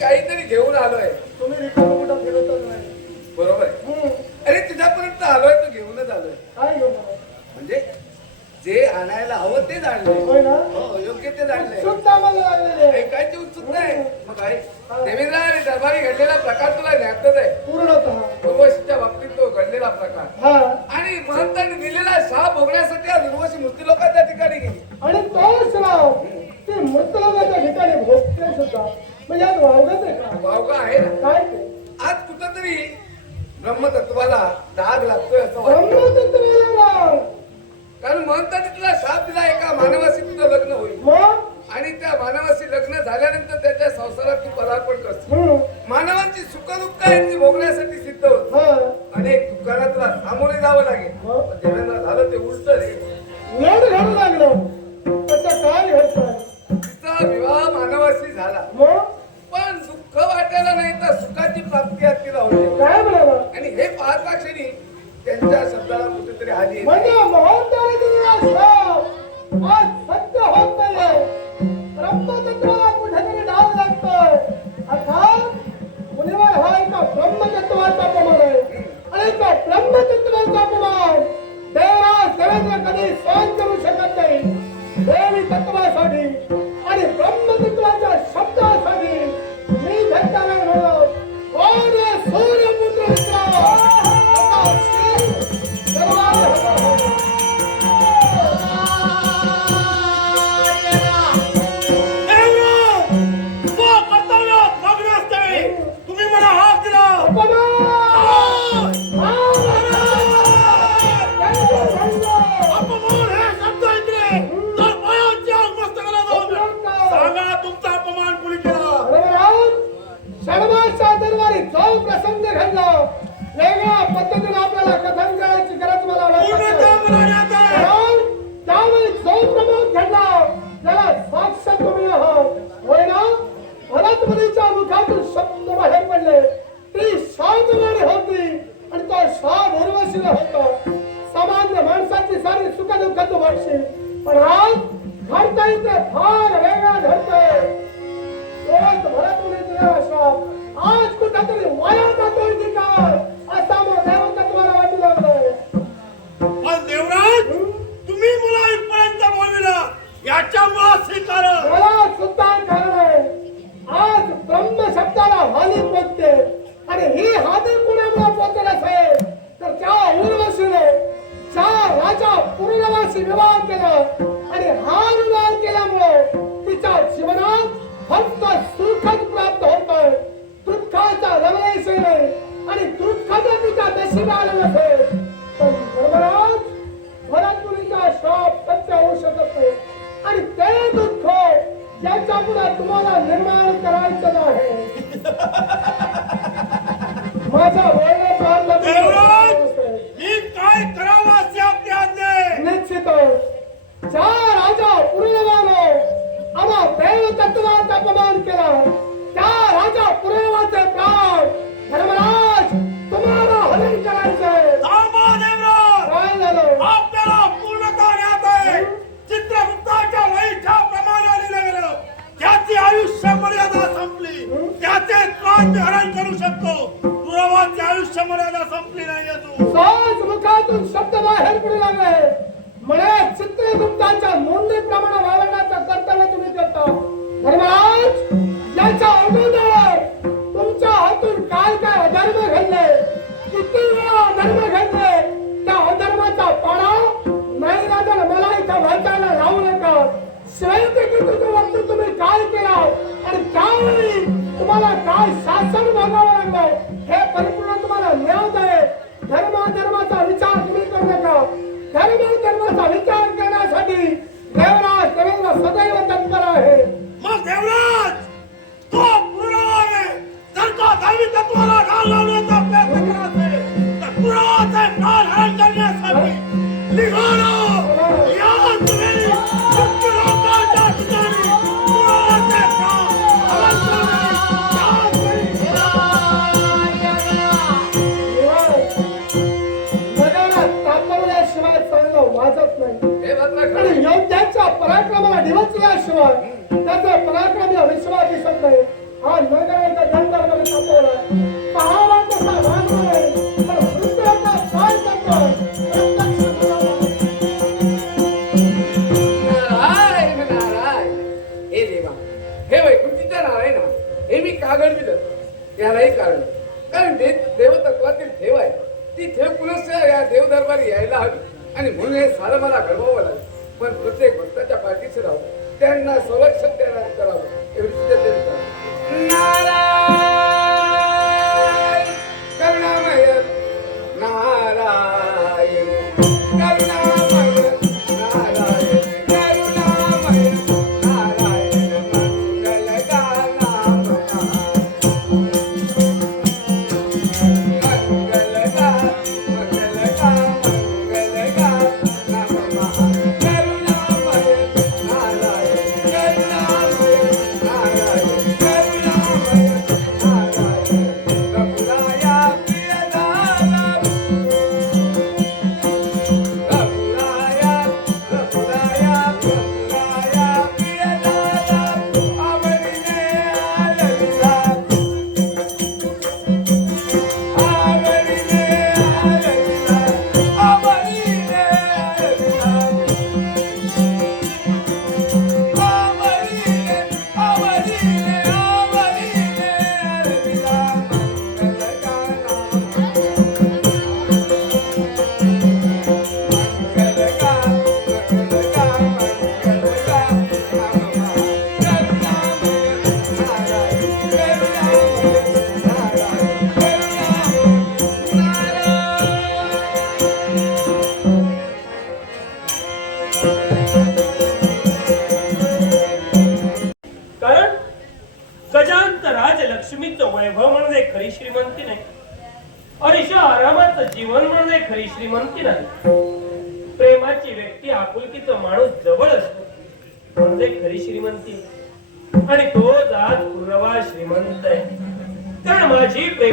काहीतरी घेऊन आलोय. तुमचा अपमान कुणी केला? सर्वांच्या दरबारी जो प्रसंग घडला. वेगळ्या पद्धतीने आपल्याला कथन करायची गरज मला त्यावेळी जो प्रमोद घडला. त्याला साक्ष तुम्ही होय ना? भरतमुनीच्या मुखातून शब्द बाहेर पडले. ती शांतवाणी होती आणि तो शाह उर्वशीला होतो. सामान्य माणसाची सारी सुख दुःख तू पण आज म्हणता येते फार वेगळा धरते एक भरातून येते अशोक आज कुठेतरी वाया जातोय की काय असा मग देवतत्वाला मी काय करावं असे आपले निश्चित चा राजा पूर्ण मानव आम्हा देव तत्वाचा अपमान केला. मनातून शब्द बाहेर पडू लागले. म्हणे चित्रगुप्ताच्या नोंदीप्रमाणे वावरण्याचं कर्तव्य तुम्ही करता. धर्मराज याच्या अगोदर तुमच्या हातून काय काय अधर्म घडले? किती वेळा अधर्म घडले? त्या अधर्माचा पाडा नाही राजा मला इथं वाचायला लावू नका. स्वयंकितूच्या वरती तुम्ही काय केला आणि त्यावेळी तुम्हाला काय शासन भागावं आळा लावण्याचा चांगलं वाजत नाही आणि योद्ध्याच्या पराक्रमाला डिवचल्याशिवाय त्याचा पराक्रम या विश्वास दिसत नाही हा नगराचा जनता तापवला कारण आहे. देवतत्वातील ठेव आहे. ती ठेव पुनश्च या देवदरबारी यायला हवी. आणि म्हणून हे सारं मला घडवावं लागेल. पण प्रत्येक भक्ताच्या पाठीशी राहू. त्यांना संरक्षण देण्यात करावं. एवढी नारायण Hallelujah.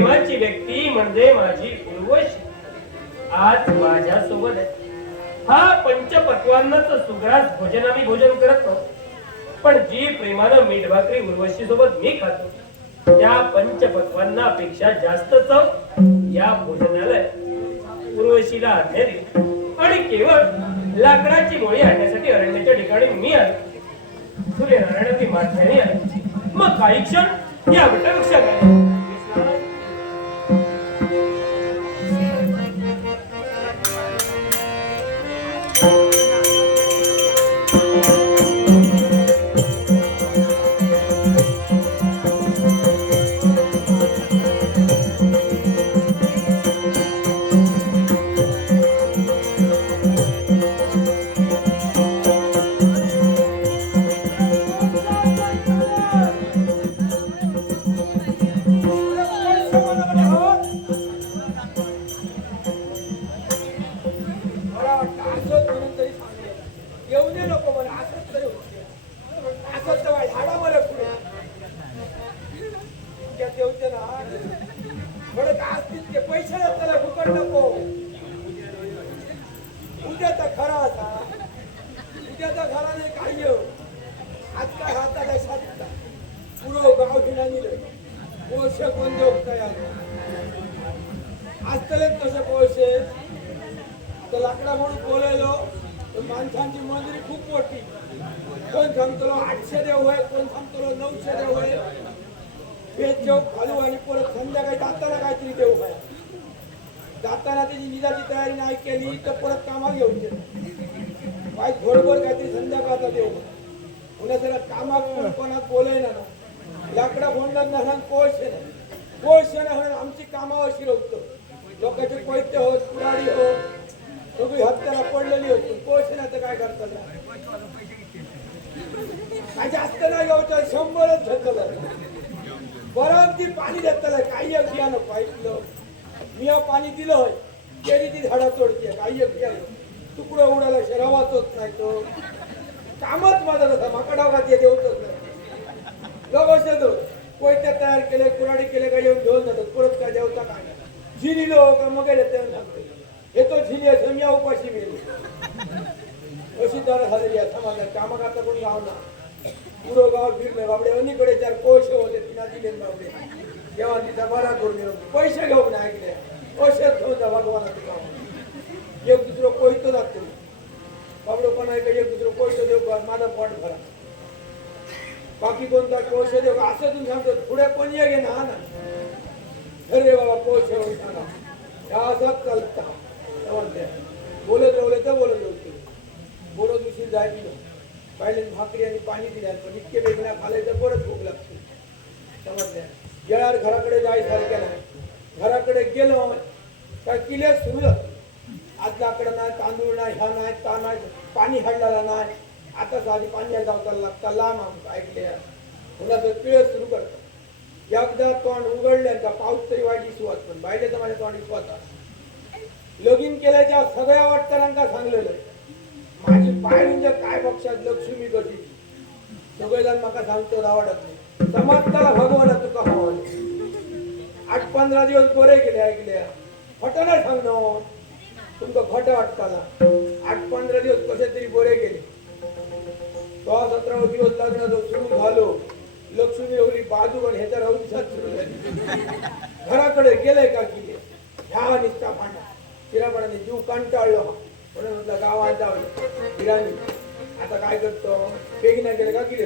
माझी प्रेमाची व्यक्ती म्हणजे माझी उर्वशी. आज माझ्या सोबत आहे. हा पंचपक्वांनाच सुग्रास भोजन आम्ही भोजन करत नव्हतो पण जी प्रेमानं मीठ भाकरी उर्वशी सोबत मी खातो त्या पंचपक्वांना पेक्षा जास्त चव या भोजनाला उर्वशीला आज्ञा दिली. आणि केवळ लाकडाची गोळी आणण्यासाठी अरण्याच्या ठिकाणी मी आलो. सूर्यनारायणाची माथ्याने आली मग काही क्षण या वटवृक्षा काय उद्याचा तर खरा असा. उद्याचा खरा नाही काही येऊ. आजचा हाताला साधता पुरो गाव हिला निलं कोळशे कोण देऊ तयार असतले तसे कोळशे तर लाकडा म्हणून बोलायलो तर माणसांची मंजुरी खूप मोठी. कोण सांगतो आठशे देव आहे कोण सांगतो नऊशे देव आहे भेद देव घालू आणि परत संध्याकाळी जाताना काहीतरी देव आहे जाताना त्याची निजाची तयारी नाही केली तर परत कामा घेऊन काय घोडभर काहीतरी संध्याकाळचा देव पुन्हा त्याला कामात कोणात बोलाय ना लाकडा बोलणार नाही कोळशे नाही. कोळशे नाही आमची कामावर अशी होतं. लोकांचे पैत्य होत कुराडी होत सगळी हत्याला पडलेली होती. कोळशे नाही तर काय करतात काय जास्त नाही गावचं शंभरच घेतलं बरं ती पाणी देतलं काही एक घ्या ना ऐकलं मी पाणी दिलं होय. तरी ती झाडा तोडते. काही एक तुकडं उडाला शरावाच होत नाही तो. कामच माझा तसा माका डावात येते होतच नाही. लोक कोयत्या तयार केले कुराडी केले का येऊन घेऊन जातात परत काय देवता काय झिनिलो का मग येते सांगते. हे तो झिनी आहे मी उपाशी मिळेल अशी तर झालेली आहे. समाजात कामाकाचा कोण गाव ना पुढं गाव फिरलं बाबडे अलीकडे चार कोश होते तिला दिले बाबडे. देवा तिचा बरा करून येऊ पैसे घेऊन ऐकले. पैसे घेऊन जा भगवानाचं काम. एक दुसरं कोयतो जातो. बाबडो पण आहे का एक दुसरं कोयतो देऊ का? माझा पोट भरा. बाकी कोणता पैसे देऊ का? असं तुम्ही सांगतो पुढे पण ये घे ना ना. अरे बाबा पैसे सांगा. या असंच चालता. बोलत राहले तर बोलत राहते बोलत उशीर जायचं पहिले भाकरी आणि पाणी दिल्यात पण इतके वेगळ्या खालायचं तर परत भूक लागते. समजल्या गेल्यावर घराकडे जायसारख्या नाही? घराकडे गेलो त्या किल्ले सुरू झालं. आज लाकडं नाही तांदूळ नाही ह्या नाही ता नाही पाणी हडलेला नाही. आता साधी पाणी जावता लागता लांब आमचं ऐकले कुणाचं पिळ सुरू करतात. एकदा तोंड उघडलं का पाऊस तरी वाईट सुवात पण. बायले तर माझ्या तोंड विश्वास लगीन केल्याच्या सगळ्या वाटकरांका सांगलेलं माझी पायरींच्या काय पक्षात लक्ष्मी कशी सगळेजण म्हाका सांगतो आवडत नाही समाजताला भगवान तुका हवं आठ पंधरा दिवस बरे गेले ऐकले. फट नाही सांगणं. तुमका फट वाटताला आठ पंधरा दिवस कसे तरी बरे गेले. सोळा सतरा दिवस लग्न जो सुरू झालो लक्ष्मी एवढी बाजू पण तर रवतीसात सुरू झाली घराकडे गेलंय का की? ह्या निघता पांडा चिरापणाने जीव कंटाळलो. म्हणून म्हटलं गावात जावलं हिराणी आता काय करतो? बेगिना गेलं का किती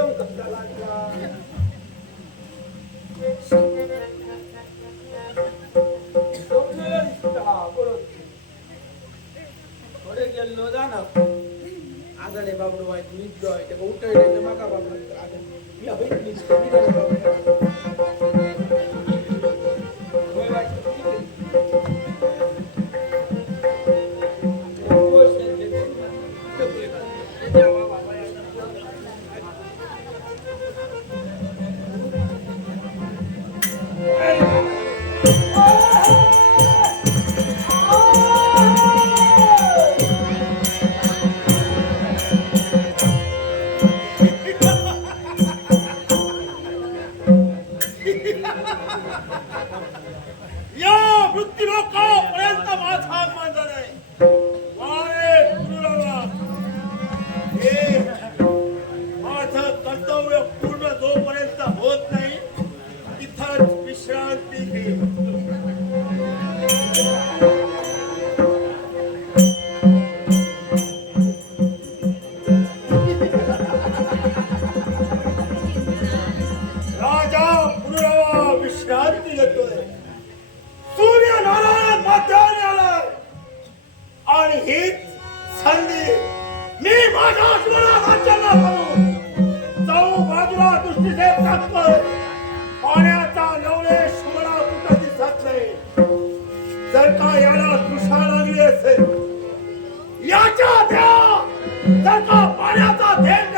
आजाडे बाबडो वाईट नीट जो आहे ते उठले संधी मी माझ्या आश्वना राज्याला करू जाऊ बाजूला दृष्टीचे टाकतोय पाण्याचा नवलेश मला कुठं दिसत नाही. जर का याला तृषा लागली असेल याच्या द्या. जर का पाण्याचा देव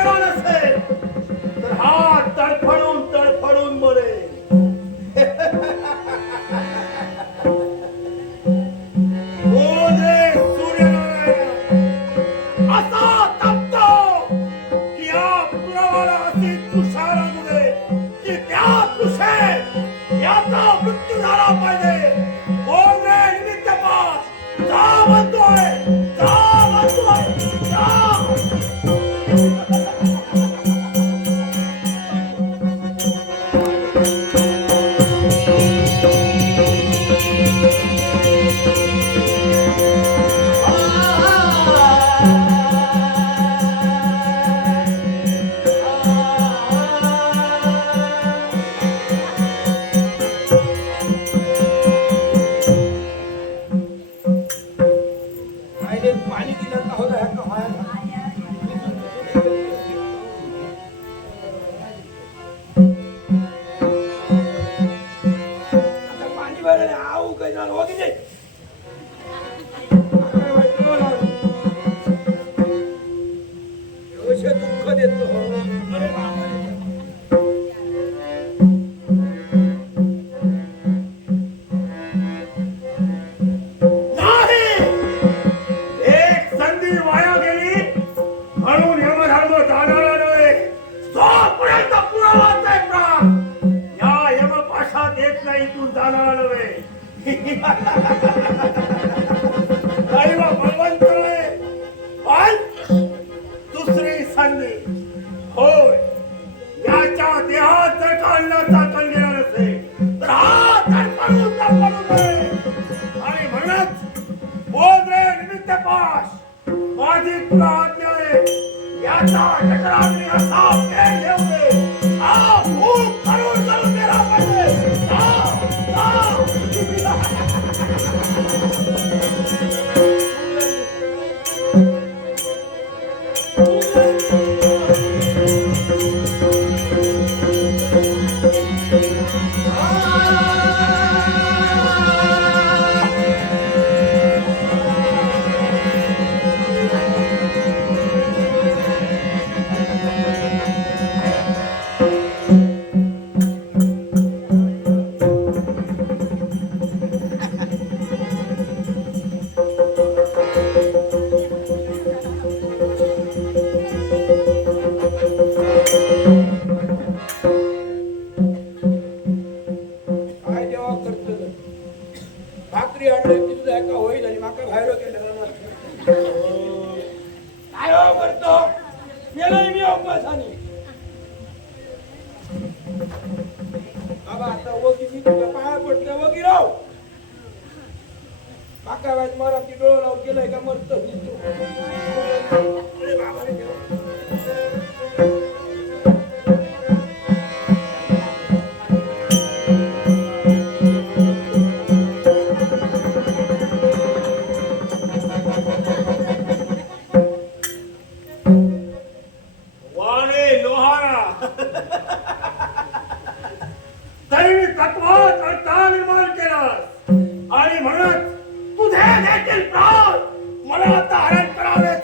करतो. मी अवकाशाने बाबा आता वगी मी तुझ्या पाया पडले वगी राव. माका वाईट ती डोळं राव गेलाय का मरतो बाबा आणि म्हणत तुझे देखील प्राण मला आता हरण करावेच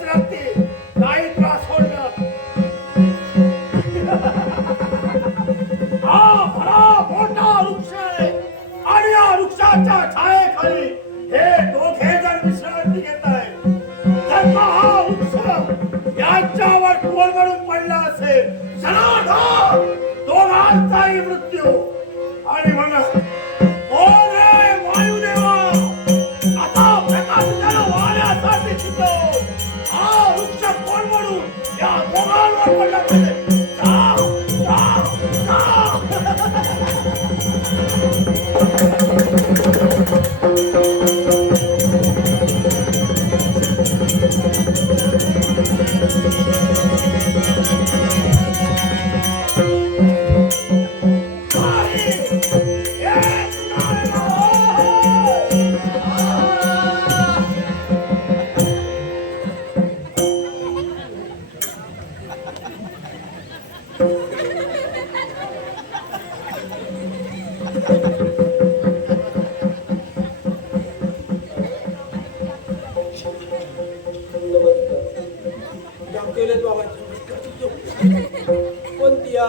या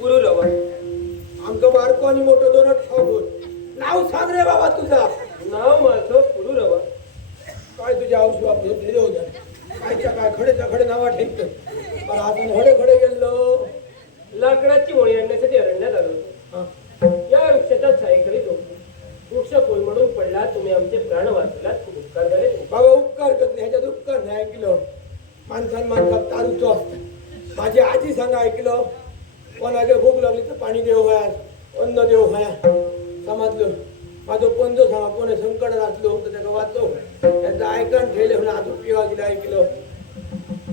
गुरु रवा आमचं बारको आणि मोठं दोनच ठाऊक नाव सांग रे बाबा तुझा नाव माझं पुरुरवा काय तुझ्या औषध आपले धैर्य होत कायच्या काय खडेच्या खडे नावा ठेवत पण आपण हडे खडे गेलो लाकडाची होळी आणण्यासाठी अरण्यात आलो होतो. हा. या वृक्षाच्या छायेखाली झोपलो वृक्ष कोलमडून पडला तुम्ही आमचे प्राण वाचलात खूप उपकार झाले तुमचे. बाबा उपकार करत नाही ह्याच्यात उपकार नाही ऐकलं माणसान माणसात तारूचो असत माझी आजी सांगा ऐकलं कोणाकडे भूक लागली तर पाणी देव व्हाया अन्न देव व्हाया समजलं माझं पंजो सांगा कोणी संकट असलो तर त्याला वाचव त्यांचं ऐकण ठेवले म्हणून आज गेलं ऐकलं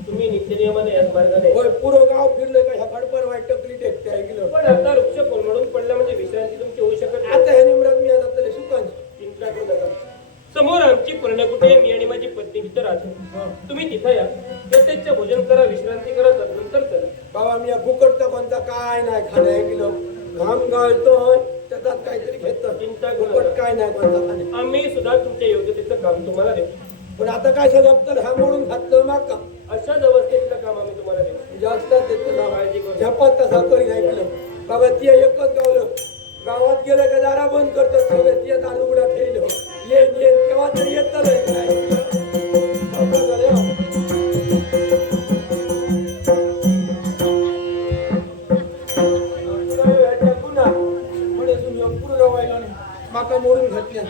तुम्ही नित्यनियमाने याच मार्गाने होय पुरं गाव फिरलं का ह्या वाईट टकली टेकते ऐकलं पण आता वृक्ष पडला म्हणजे विश्रांती तुमची होऊ शकत नाही. आता ह्या निमरात मी तरी सुकांच चिंता करू नका समोर आमची पर्णकुटे मी आणि माझी पत्नी तिथं राहते. तुम्ही तिथं या. प्रत्येकचं भोजन करा विश्रांती करा नंतर चला बाबा मी या फुकटचा कोणता काय नाही खाणं ऐकलं घाम गाळतोय. त्याच्यात काहीतरी घेतं चिंता करू नका. काय नाही कोणता खाणे आम्ही सुद्धा तुमच्या योग्यतेचं काम तुम्हाला देऊ. पण आता काय सगळं ह्या मोडून घातलं माका अशाच अवस्थेतलं काम आम्ही तुम्हाला देऊ. जास्त देतो काळजी करू. झपात तसा करी ऐकलं बाबा ती एकच गावलं. गावात गेलं का दारा बंद करतात सगळे. ती दार उघडा ठेवलं ये ये तेव्हा तरी येत माका मोडून घातल्या